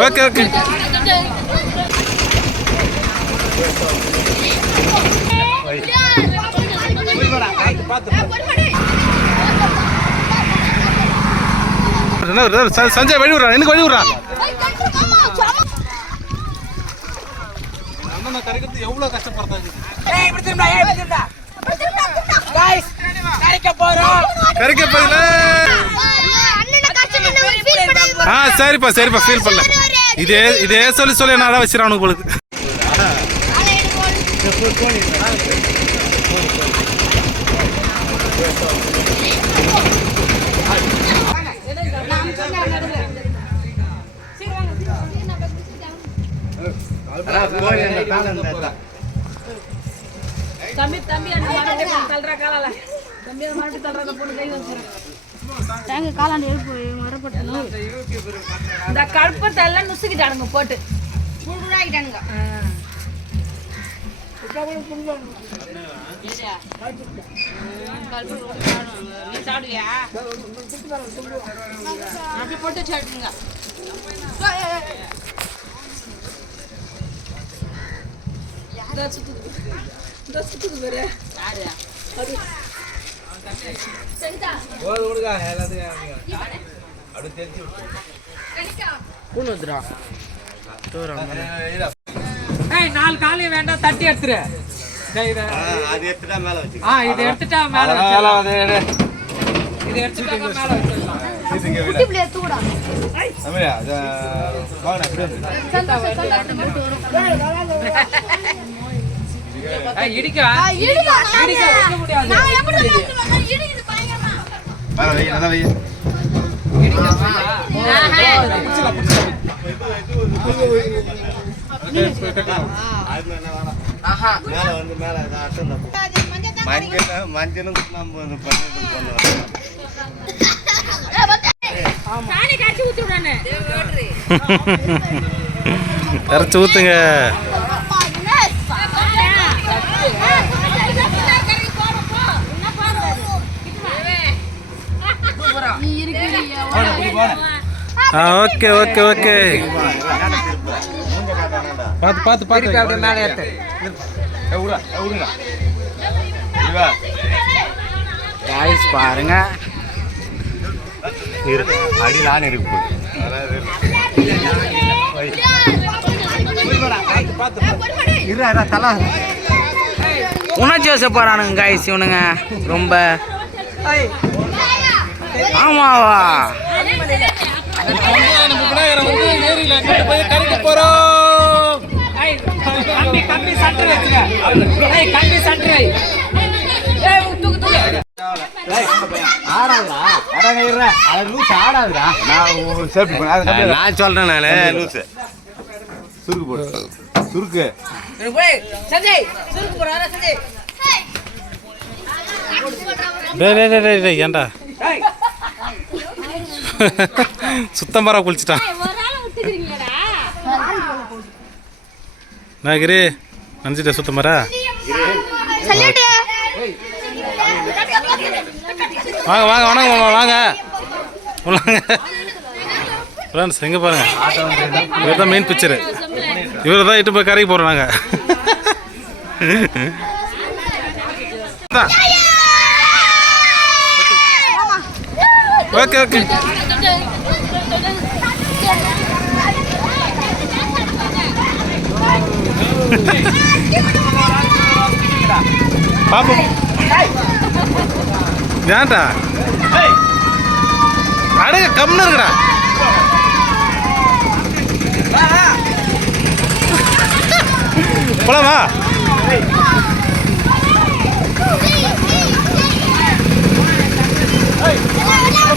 Okay okay. Sanjay வழி விடுறான், எனக்கு வழி விடுறான். அண்ணன் கரைக்கிறது எவ்வளோ கஷ்டப்படுறாங்க. கரைக்க போயில. சரிப்பா சரிப்பா, ஃபீல் பண்ணல. இதே சொல்லி நான் தான் வச்சிடறான் உங்களுக்கு. இந்த கடுப்பத்தை எல்லாம் நுசுக்கிட்டானுங்க போட்டு போட்டு சாப்பிடுங்க. நாலு காலையும் வேண்டாம், தட்டி எடுத்துரு. இது எடுத்துட்டா மேல வச்சிடலாம். இது எடுத்துட்டா மேல வச்சிடலாம். மஞ்சளும் கரைச்சி ஊத்துங்க. Okay okay okay. பார்த்து பார்த்து மேலே ஏற்று. காய்ஸ் பாருங்க, அடிலான இருக்கு. உணர்ச்சி வசப்படுறானுங்க காய்ஸ் இவனுங்க ரொம்ப. ஆமாவா நான் சொல்றேன். நானு சுருக்கு போடு, சுருக்கு ஏண்டா சுத்தம் பாரா குளிச்சுட்டான். நான் கிரி நினச்சிட்டேன் சுத்தம் பாரா. வாங்க வாங்க வணக்கம் வாங்க வாங்க ஃப்ரெண்ட்ஸ். எங்கே பாருங்க, இவர் தான் மெயின் பிக்சரு. இவர் தான் இட்டு போய் கரைக்கு போகிறோம் நாங்கள். Okay okay. பாப்போம் ஏன்டா அடங்க கம்னு இருக்குடா. போலாமா?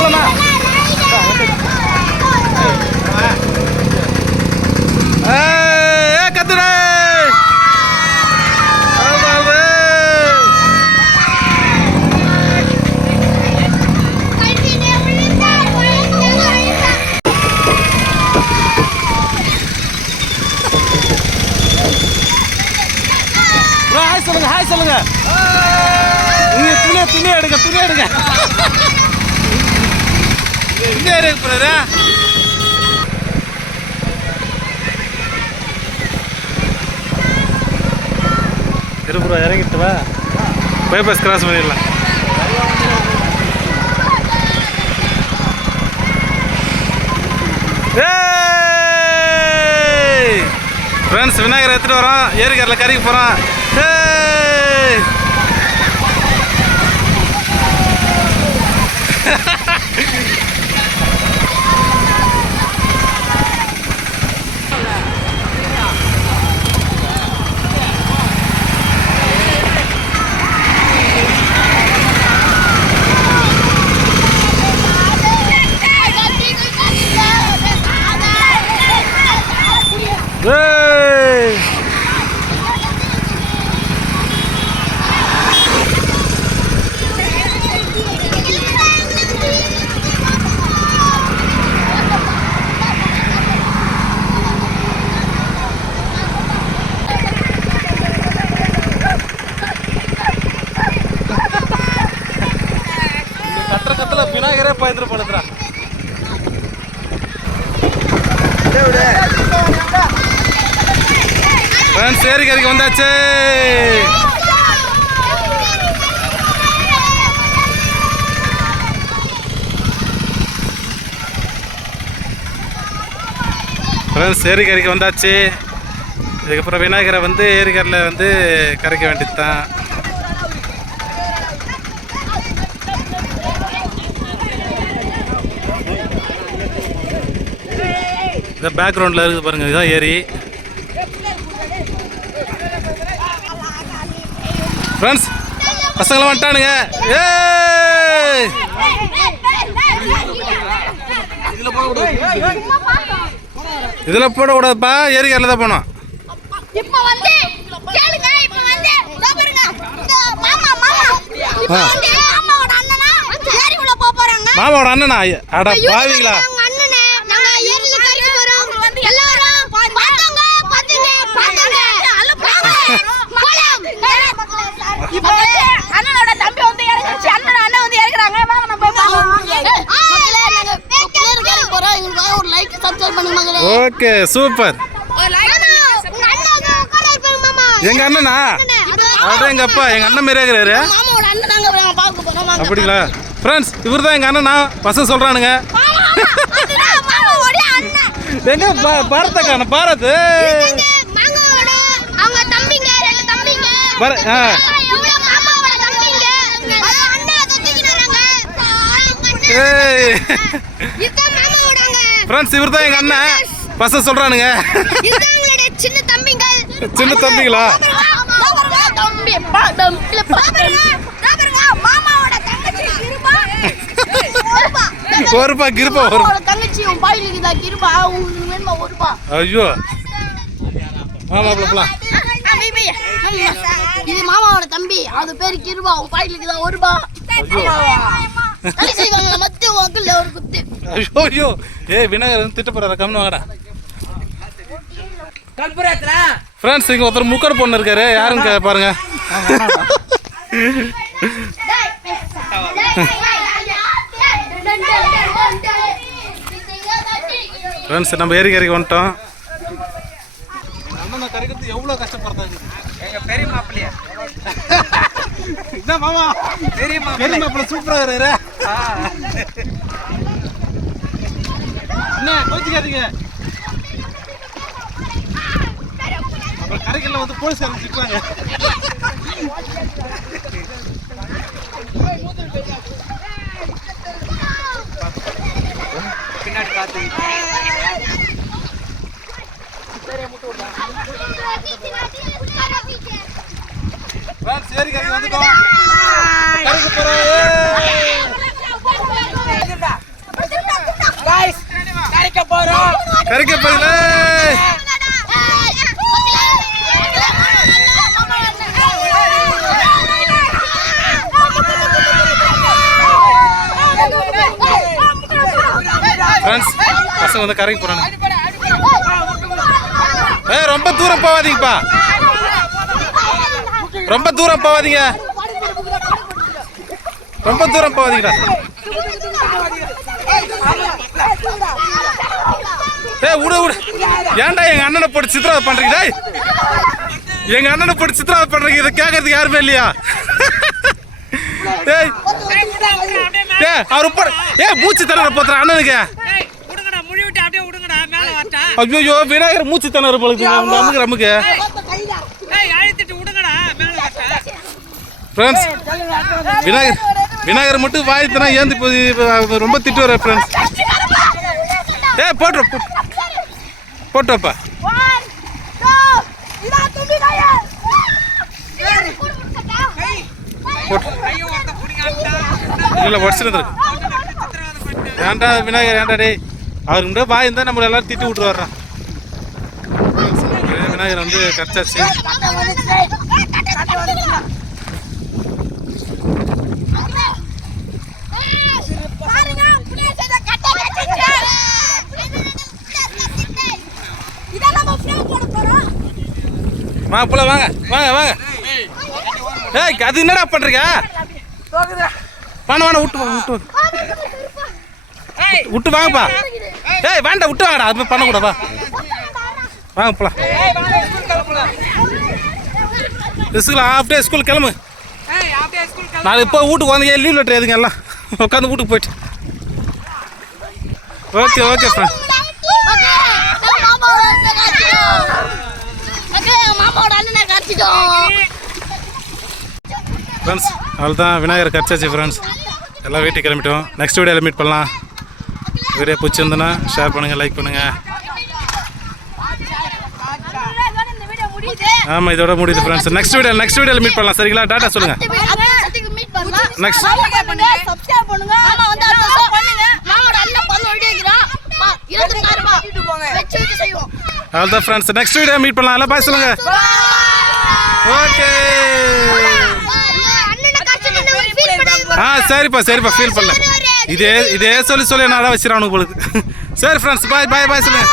போலாமா? கத்துடா. ஹாய் சொல்லுங்க. நீங்க துணி எடுங்க துணி எடுங்க. இங்கே இருக்கு திருப்பூர் இறங்கிட்டு வா, பைபாஸ் கிராஸ் பண்ணிடலாம். ஃப்ரெண்ட்ஸ் விநாயகரை எடுத்துகிட்டு வரோம், ஏரிக்கரில் கறிக்கு போகிறோம். விநாயகரே பயந்துரு பண்ணுறா. ஃப்ரெண்ட்ஸ் ஏரிக்கரைக்கு வந்தாச்சு. ஃப்ரெண்ட்ஸ் ஏரிக்கரைக்கு வந்தாச்சு. இதுக்கப்புறம் விநாயகரை வந்து ஏரிக்கரையில் வந்து கரைக்க வேண்டியது தான். இதான் பேக்ரவுண்டில் இருக்குது பாருங்கள், இதுதான் ஏரி. ஃப்ரெண்ட்ஸ் பசங்களாம் வந்துட்டானுங்க. இதில் போடக்கூடாதுப்பா, ஏரிக்கரில் தான் போனோம். மாமாவோட அண்ணனா? அட பாவிங்களா. Okay super. எங்க அண்ணனா? அட எங்க அப்பா எங்க அண்ணன் மாரியே இருக்கிறாரு. அப்படிங்களா? ஃப்ரெண்ட்ஸ் இவர் தான் எங்க அண்ணனா. பசங்க சொல்றானுங்க. எங்க பாரத்தக்கான பாரத் ஃப்ரெண்ட்ஸ் இவர் தான் எங்க அண்ணன். பசங்க சொல்றானுங்க. சின்ன தம்பிங்களா? ஒருபா கிருப்பா ஐயோ இது மாமாவோட தம்பி, அது பேரு கிருபா. உன் பாயிலுக்கு தான் ஒரு ரூபா. ஐயோ ஏ விநாயகர் திட்ட போறாரு. கம்னு வாங்கடா. ஃப்ரெண்ட்ஸ் இங்க ஒருத்தர் முக்கர் பொண்ணு இருக்காரு. யாருங்க பாருங்க. ஃப்ரெண்ட்ஸ் நம்ம ஏரிக்கரைக்கு வந்துட்டோம். அண்ணன் கரைக்கிறது எவ்வளோ கஷ்டப்படுறாங்க. எங்க பெரிய மாப்பிள்ளையா? என்ன மாமா? பெரிய மாப்பிள்ளை சூப்பராக இருக்கிறாரு. என்ன கோச்சிக்காதீங்க. அப்புறம் கரைக்கல்ல வந்து போலீஸ்காரங்க திட்டுவாங்க. பின்னாடி பார்த்து ஏரிக்கரைக்கு வந்துட்டோம். கரைக்க போறீங்க. ஃப்ரெண்ட்ஸ் பசங்க வந்து கரைக்கு போறாங்க. ரொம்ப தூரம் போகாதீங்கப்பா. ரொம்ப தூரம் போகாதீங்க. ரொம்ப தூரம் போகாதீங்கடா. விடு விடு. ஏன்டா எங்க அண்ணனை போட்டு சித்திரவதை பண்றீங்க? எங்க அண்ணனை போட்டு சித்திரவதை பண்றீங்க, இதை கேட்கறதுக்கு யாருமே இல்லையா? ஏய் ஏய் அவர் மூச்சு திணற போத்துற அண்ணனுக்கு. ஐயோ விநாயகர் மூச்சு திணற போலுக்கு நமக்கு நமக்கு. ஃப்ரெண்ட்ஸ் விநாயகர் மட்டும் வாய்த்துனா ஏந்து ரொம்ப திட்டு வர ஃப்ரெண்ட்ஸ். ஏய் போட்டோப்பா. இல்லை உடச்சிருந்து ஏன்டா விநாயகர் ஏன்டா டே அவருக்கு வாய் இருந்தால் நம்மளை எல்லாரும் திட்டி விட்டு வர்றான். விநாயகர் வந்து கரைச்சாச்சு. வாங்க போல வாங்க வாங்க வாங்க. ஏய் அது என்னடா பண்றீங்க? வாங்க விட்டு வாங்க விட்டு வாங்கப்பா. ஏய் வேண்டாம் விட்டு வாங்கடா, அது பண்ணக்கூடாதா? வாங்க போலாம். ஹாஃப் டே ஸ்கூல் கிளம்பு. நான் இப்போ வீட்டுக்கு வந்து லீவ் லெட்டர் எதுங்க எல்லாம் உட்காந்து வீட்டுக்கு போயிட்டு. Okay okay friend. ஃப்ரெண்ட்ஸ் அவ்வளோதான், விநாயகர் கரைச்சாச்சு ஃப்ரெண்ட்ஸ். எல்லாம் வீட்டுக்கு கிளம்பிட்டோம். நெக்ஸ்ட் வீடியோவில் மீட் பண்ணலாம். வீடியோ பிடிச்சிருந்ததுன்னா ஷேர் பண்ணுங்கள், லைக் பண்ணுங்கள். ஆமாம் இதோட முடியுது ஃப்ரெண்ட்ஸ். நெக்ஸ்ட் வீடியோவில் மீட் பண்ணலாம். சரிங்களா? டாட்டா சொல்லுங்கள். நெக்ஸ்ட் அவ்வளோதான் ஃப்ரெண்ட்ஸ். நெக்ஸ்ட் வீடியோ மீட் பண்ணலாம். எல்லாம் பாய் சொல்லுங்கள். ஓகே சரிப்பா ஃபீல் பண்ணல. இதே சொல்லி நான் வச்சிடறேன் உங்களுக்கு. சரி ஃப்ரெண்ட்ஸ் பாய் சொல்லுங்கள்.